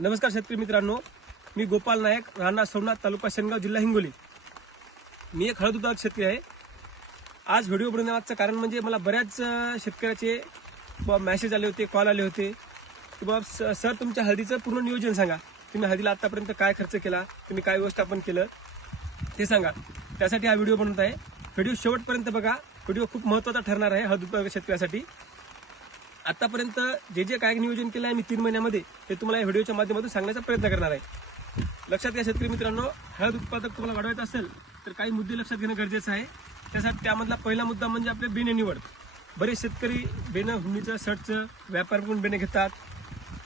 नमस्कार शेतकरी मित्रांनो, मी गोपाल नायक, राहणार सोमनाथ, तालुका शेनगाव, जिल्हा हिंगोली। मी एक हळद उत्पादक शेतकरी आहे। आज व्हिडिओ बनवण्याचं कारण म्हणजे मला बऱ्याच शेतकऱ्याचे मेसेज आले होते, कॉल आले होते की बाबा सर तुमच्या हळदीचं पूर्ण नियोजन सांगा, तुम्ही हळदीला आतापर्यंत काय खर्च केला, तुम्ही काय व्यवस्थापन केलं ते सांगा। त्यासाठी हा व्हिडिओ बनवत आहे। व्हिडिओ शेवटपर्यंत बघा, व्हिडिओ खूप महत्त्वाचा ठरणार आहे हळद उत्पादक शेतकऱ्यासाठी। आतापर्यंत जे काय नियोजन केलं आहे मी 3 महिन्यामध्ये ते तुम्हाला या व्हिडिओच्या माध्यमातून सांगण्याचा प्रयत्न करणार आहे। लक्षात घ्या शेतकरी मित्रांनो, हळद उत्पादक तुम्हाला वाढवायचं असेल तर काही मुद्दे लक्षात घेणं गरजेचं आहे। त्यासाठी त्यामधला पहिला मुद्दा म्हणजे आपले बेणे निवड। बरेच शेतकरी बेणं हुंडीचं सटचं व्यापार करून बेणे घेतात,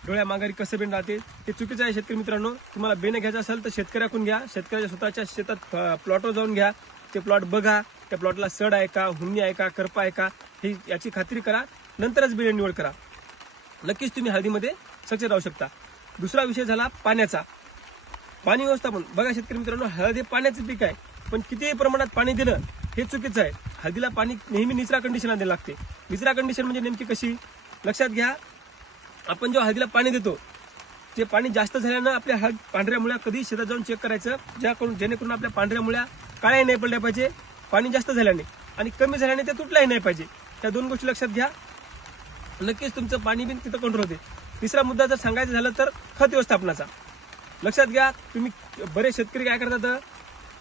डोळ्या माघारी कसं बेण राहते ते चुकीचं आहे। शेतकरी मित्रांनो, तुम्हाला बेणं घ्यायचं असेल तर शेतकऱ्याकडून घ्या, शेतकऱ्याच्या स्वतःच्या शेतात प्लॉटवर जाऊन घ्या, ते प्लॉट बघा, त्या प्लॉटला सड आहे का, हुंडी आहे का, करपा आहे का, ही याची खात्री करा, नंतरच बेणे निवड करा। नक्कीच तुम्ही हळदीमध्ये सक्सेस राहू शकता। दुसरा विषय झाला पाण्याचा। पाणी व्यवस्थापन बघा शेतकरी मित्रांनो, हळद हे पाण्याचं पीक आहे, पण किती प्रमाणात पाणी देणं हे चुकीचं आहे। हळदीला पाणी नेहमी निचरा कंडिशनला द्यायला लागते। निचरा कंडिशन म्हणजे नेमकी कशी, लक्षात घ्या, आपण जेव्हा हळदीला पाणी देतो ते पाणी जास्त झाल्यानं आपल्या हळद पांढऱ्या मुळ्या कधी शेतात जाऊन चेक करायचं, जेणेकरून आपल्या पांढऱ्या मुळ्या काळ्या नाही पडल्या पाहिजे पाणी जास्त झाल्याने, आणि कमी झाल्याने ते तुटल्याही नाही पाहिजे। त्या दोन गोष्टी लक्षात घ्या, नक्कीच तुमचं पाणी बिन तिथं कंट्रोल होते। तिसरा मुद्दा जर सांगायचं झालं तर खत व्यवस्थापनाचा। लक्षात घ्या, तुम्ही बरेच शेतकरी काय करतात,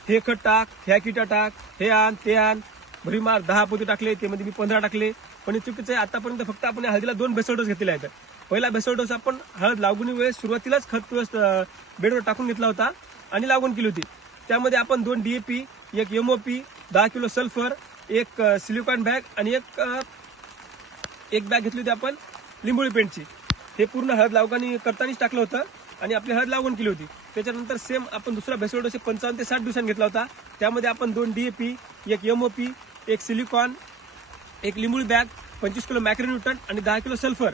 हे खत टाक, ह्या किटा टाक, हे आण ते आण, भरी मार 10 पोते टाकले, ते मध्ये मी 15 टाकले, पण हे चुकीचं आहे। आतापर्यंत फक्त आपण हळदीला 2 बेसल डोस घेतले आहेत। पहिला बेसल डोस आपण हळद लागवणी वेळेस सुरुवातीलाच खत बेडवर टाकून घेतला होता आणि लागवण केली होती। त्यामध्ये आपण 2 DAP, 1 MOP, 10 kilo sulphur, 1 silicon bag आणि एक बॅग घेतली होती आपण लिंबोळी पेंटची। हे पूर्ण हळद लागवणी करतानाच टाकलं होतं आणि आपली हळद लागवण केली होती। त्याच्यानंतर सेम आपण दुसरा बेसल डोस 55 ते 60 दिवसांनी घेतला होता। त्यामध्ये आपण 2 DAP, 1 MOP, 1 सिलिकॉन, 1 लिंबोळी बॅग, 25 किलो मॅक्रोन्यूटन आणि 10 किलो सल्फर,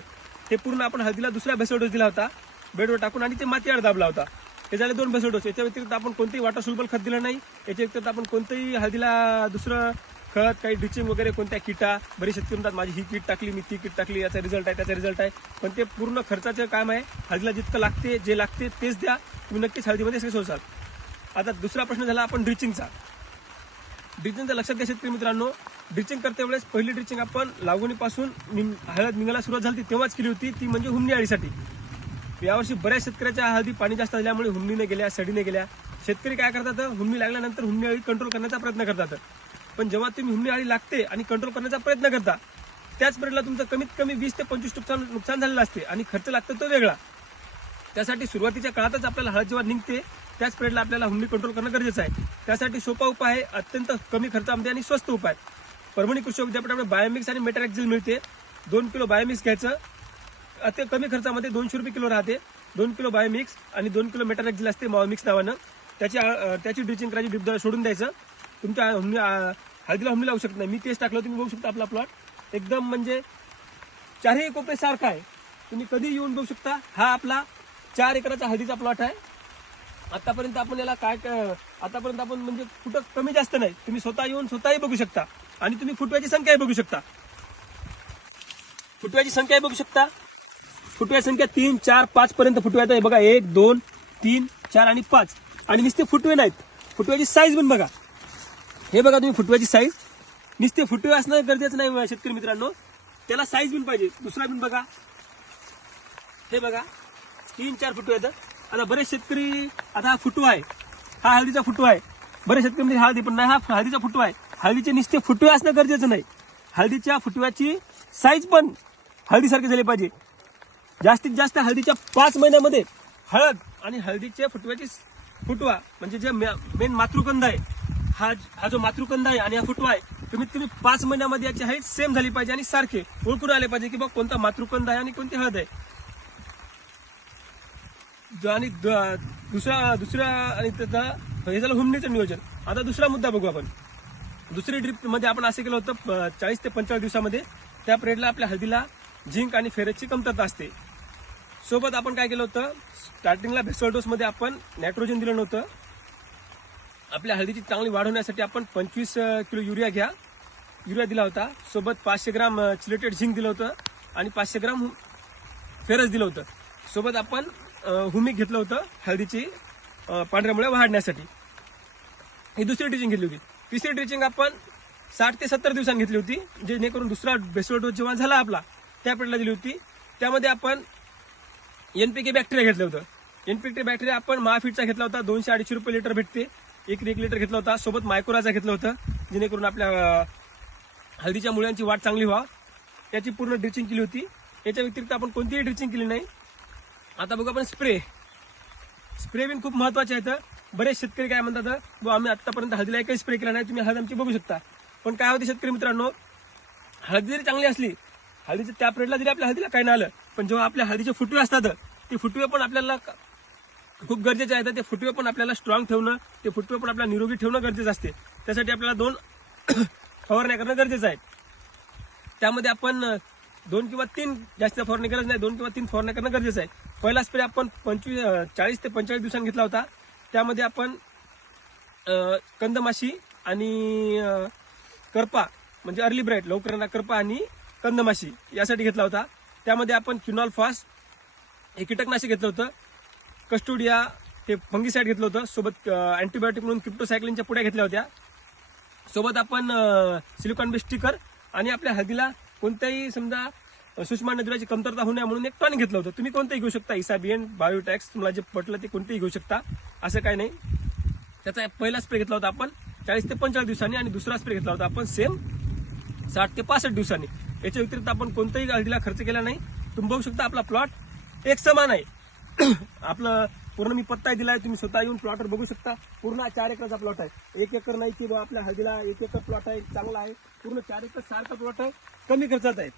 हे पूर्ण आपण हळदीला दुसरा बेसल डोस दिला होता बेडवर टाकून, आणि ते मातीआड दाबला होता। हे झाले 2 बेसल डोस। याच्या व्यतिरिक्त आपण कोणतेही वॉटर सोल्युबल खत दिलं नाही। याच्या व्यतिरिक्त आपण कोणतेही हळदीला दुसरं खत, काही ड्रिचिंग वगैरे कोणत्या किटा, बरेच शेतकरी म्हणतात माझी ही किट टाकली, मी ती किट टाकली, याचा रिझल्ट आहे त्याचा रिझल्ट आहे, पण ते पूर्ण खर्चाचं काम आहे। हळदीला जितकं लागते, जे लागते तेच द्या, तुम्ही नक्कीच हळदीमध्ये सक्सेस होसाल। आता दुसरा प्रश्न झाला आपण ड्रिचिंगचा। ड्रिचिंगचा लक्षात घ्या शेतकरी मित्रांनो, ड्रिचिंग करते वेळेस पहिली ड्रिचिंग आपण लागवणीपासून हळद निघायला सुरुवात झाली तेव्हाच केली होती, ती म्हणजे हुमणी अळीसाठी। यावर्षी बऱ्याच शेतकऱ्याच्या हळदी पाणी जास्त झाल्यामुळे हुमणीने गेल्या, सडीने गेल्या। शेतकरी काय करतात, हुमणी लागल्यानंतर हुमणी अळी कंट्रोल करण्याचा प्रयत्न करतात, पण जेव्हा तुम्ही हुमणी अळी लागते आणि कंट्रोल करण्याचा प्रयत्न करता त्याच पिरियडला तुमचं कमीत कमी 20 ते 25% नुकसान झालेलं असते आणि खर्च लागतो तो वेगळा। त्यासाठी सुरुवातीच्या काळातच आपल्याला हळद जेव्हा निघते त्याच पिरियडला आपल्याला हुमणी कंट्रोल करणं गरजेचं आहे। त्यासाठी सोपा उपाय आहे, अत्यंत कमी खर्चामध्ये आणि स्वस्त उपाय। परभणी कृषी विद्यापीठामध्ये बायोमिक्स आणि मेटॅरेक्झिल मिळते। 2 किलो बायोमिक्स घ्यायचं, अति कमी खर्चामध्ये 200 रुपये किलो राहते। 2 किलो बायोमिक्स आणि 2 किलो मेटॅरेक्झिल असते माओमिक्स नावानं, त्याची ड्रिचिंग करायची, ड्रिप सोडून द्यायचं। तुमच्या हळदीला हुमणी लागू शकत नाही। मी तेच टाकलं, तुम्ही बघू शकता आपला प्लॉट एकदम म्हणजे 4ही कोपरे सारखा आहे, तुम्ही कधी येऊन बघू शकता। हा आपला 4 एकराचा हळदीचा प्लॉट आहे। आतापर्यंत आपण याला आतापर्यंत आपण म्हणजे कुठं कमी जास्त नाही, तुम्ही स्वतः येऊन स्वतःही बघू शकता, आणि तुम्ही फुटव्याची संख्याही बघू शकता। फुटव्याची संख्याही बघू शकता, फुटव्या संख्या 3, 4, 5 पर्यंत फुटव्यात आहे बघा, 1, 2, 3, 4 आणि 5, आणि नुसते फुटवे नाहीत, फुटव्याची साईज पण बघा। हे बघा तुम्ही फुटव्याची साईज, नुसते फुटवे असणं गरजेचं नाही शेतकरी मित्रांनो, त्याला साईज बिन पाहिजे। दुसरा बिन बघा, हे बघा 3, 4 फुटवे आहेत। आता बरेच शेतकरी, आता हा फुटवा आहे, हा हळदीचा फुटवा आहे, बरेच शेतकरी म्हणजे हळदी पण नाही, हा हळदीचा फुटवा आहे। हळदीचे नुसते फुटवे असणं गरजेचं नाही, हळदीच्या फुटव्याची साईज पण हळदीसारखी झाली पाहिजे। जास्तीत जास्त हळदीच्या 5 महिन्यामध्ये हळद आणि हळदीच्या फुटव्याची फुटवा म्हणजे जे मेन मातृकंद आहे, हा जो मातृकंद आहे आणि हा फुटवा आहे, कमीत कमी 5 महिन्यामध्ये याची हाईट सेम झाली पाहिजे आणि सारखे ओळखून आले पाहिजे की बघ कोणता मातृकंद आहे आणि कोणती हळद आहे। आणि दुसरा आणि त्याचा हे झालं हुमणीचं नियोजन। आता दुसरा मुद्दा बघू आपण। दुसरी ड्रिप मध्ये आपण असं केलं होतं 40 ते 45 दिवसामध्ये, त्या पिरियडला आपल्या हळदीला झिंक आणि फेरसची कमतरता असते। सोबत आपण काय केलं होतं, स्टार्टिंगला बेसल डोस मध्ये आपण नायट्रोजन दिलं नव्हतं। आपल्या हळदीची चांगली वाढ होण्यासाठी आपण 25 किलो युरिया दिला होता, सोबत 500 ग्राम चिलेटेड झिंक दिलं होतं आणि 500 ग्राम फेरस दिलं होतं। सोबत आपण हुमिक घेतलं होतं हळदीची पांढऱ्या मुळ्या वाढण्यासाठी. ही दुसरी ड्रिचिंग घेतली होती. तिसरी ड्रिचिंग आपण 60 ते 70 दिवसांनी घेतली होती, जेणेकरून दुसरा बेसोल डोस जेव्हा झाला आपला त्या पिरियडला दिली होती. त्यामध्ये आपण NPK बॅक्टेरिया घेतलं होतं. NPK बॅक्टेरिया आपण महाफीटचा घेतला होता, 200-250 रुपये लिटर भेटते, 1 लिटर घेतला होता. सोबत मायक्रोराचा घेतलं होतं, जेणेकरून आपल्या हळदीच्या मुळ्यांची वाढ चांगली व्हा, याची पूर्ण ड्रिचिंग केली होती. याच्या व्यतिरिक्त आपण कोणतीही ड्रिचिंग केली नाही. आता बघू आपण स्प्रे बिन खूप महत्वाचे आहेत. बरेच शेतकरी काय म्हणतात, आम्ही आतापर्यंत हळदीला एकही स्प्रे केला नाही. तुम्ही हळद आमची बघू शकता. पण काय होते शेतकरी मित्रांनो, हळदी जरी चांगली असली, हळदीच्या त्या पिरियडला जरी आपल्या हळदीला काही नाही आलं, पण जेव्हा आपल्या हळदीचे फुटवे असतात, ते फुटवे पण आपल्याला खूप गरजेचे आहेत. ते फुटवे पण आपल्याला स्ट्रॉंग ठेवणं, ते फुटवे पण आपल्याला निरोगी ठेवणं गरजेचं असते. त्यासाठी आपल्याला 2 फवारण्या करणं गरजेचं आहे. त्यामध्ये आपण 2 किंवा 3, जास्त फवारणी गरज नाही, 2 किंवा 3 फवारण्या करणं गरजेचं आहे. पहिला स्प्रे आपण 40 ते 45 दिवसांनी घेतला होता. त्यामध्ये आपण कंदमाशी आणि करपा म्हणजे अर्ली ब्राईट लवकर येणारा करपा आणि कंदमाशी यासाठी घेतला होता. त्यामध्ये आपण क्युनॉल फास्ट हे कीटकनाशक घेतलं होतं, कस्टोडिया हे फंगीसाइड घेतलं होतं, सोबत अँटीबायोटिक म्हणून क्रिप्टोसायक्लिनच्या पुड्या घेतल्या होत्या. सोबत आपण सिलिकॉन बेस स्टिकर आणि आपल्या हळदीला कोणत्याही समजा सूक्ष्म अन्नद्रव्याची कमतरता होण्या म्हणून एक टॉनिक घेतलं होतं. तुम्ही कोणतेही घेऊ शकता, इसाबियन, बायोटॅक्स, तुम्हाला जे पटलं ते कोणतेही घेऊ शकता, असं काही नाही. त्याचा पहिला स्प्रे घेतला होता आपण 40 ते 45 दिवसांनी आणि दुसरा स्प्रे घेतला होता आपण सेम 60 ते 65 दिवसांनी. याच्या व्यतिरिक्त आपण कोणत्याही हळदीला खर्च केला नाही. तुम्ही बघू शकता आपला प्लॉट एक समान आहे. आपलं पूर्ण मी पत्ता दिलाय, तुम्ही स्वतः येऊन प्लॉटवर बघू शकता. पूर्ण 4 एकरचा प्लॉट आहे. 1 एकर नाही की आपल्या हळदीला 1 एकर प्लॉट आहे, चांगला आहे. पूर्ण 4 एकर सारखा प्लॉट आहे, कमी खर्चात आहे.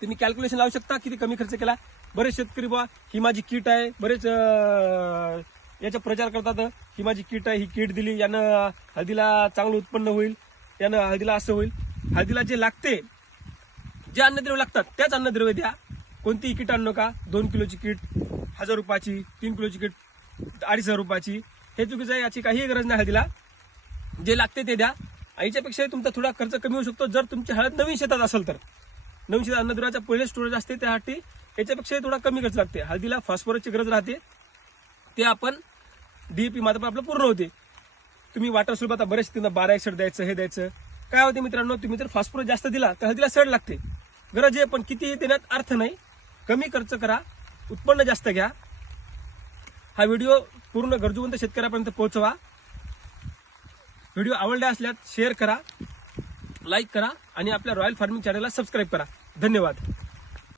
तुम्ही कॅल्क्युलेशन लावू शकता किती कमी खर्च केला. बरेच शेतकरी ही माझी किट आहे, बरेच याचा प्रचार करतात, ही माझी किट आहे, ही किट दिली यानं हळदीला चांगलं उत्पन्न होईल, यानं हळदीला असं होईल. हळदीला जे लागते, जे अन्नद्रव्य लागतात त्याच अन्नद्रव्य द्या. कोणतीही किट आणू नका. 2 किलोची किट 1000 रुपयाची, 3 किलोची किट 2500 रुपयाची, हे चुकीचं आहे. याची काही गरज नाही. हळदीला जे लागते ते द्या. याच्यापेक्षा तुमचा थोडा खर्च कमी होऊ शकतो जर तुमची हळद नवीन शेतात असेल तर. नवीन शेतात अन्नद्रव्याचा पहिले स्टोरेज असते, त्यासाठी याच्यापेक्षा थोडा कमी खर्च लागते. हळदीला फॉस्फरसची गरज राहते, ते आपण DAP मात्र आपलं पूर्ण होते. तुम्ही वॉटर सोबत आता बरेच त्यांना 12 एकसठ द्यायचं, हे द्यायचं. काय होते मित्रांनो, तुम्ही जर फॉस्फरस जास्त दिला तर हळदीला सड लागते. गरज आहे, पण किती देण्यात अर्थ नाही. कमी खर्च करा, उत्पन्न जास्त घ्या. हा व्हिडिओ पूर्ण गरजूवंत शेतकऱ्यापर्यंत पोहोचवा. व्हिडिओ आवडला असल्यास शेअर करा, लाईक करा आणि आपल्या रॉयल फार्मिंग चॅनलला सबस्क्राईब करा. धन्यवाद.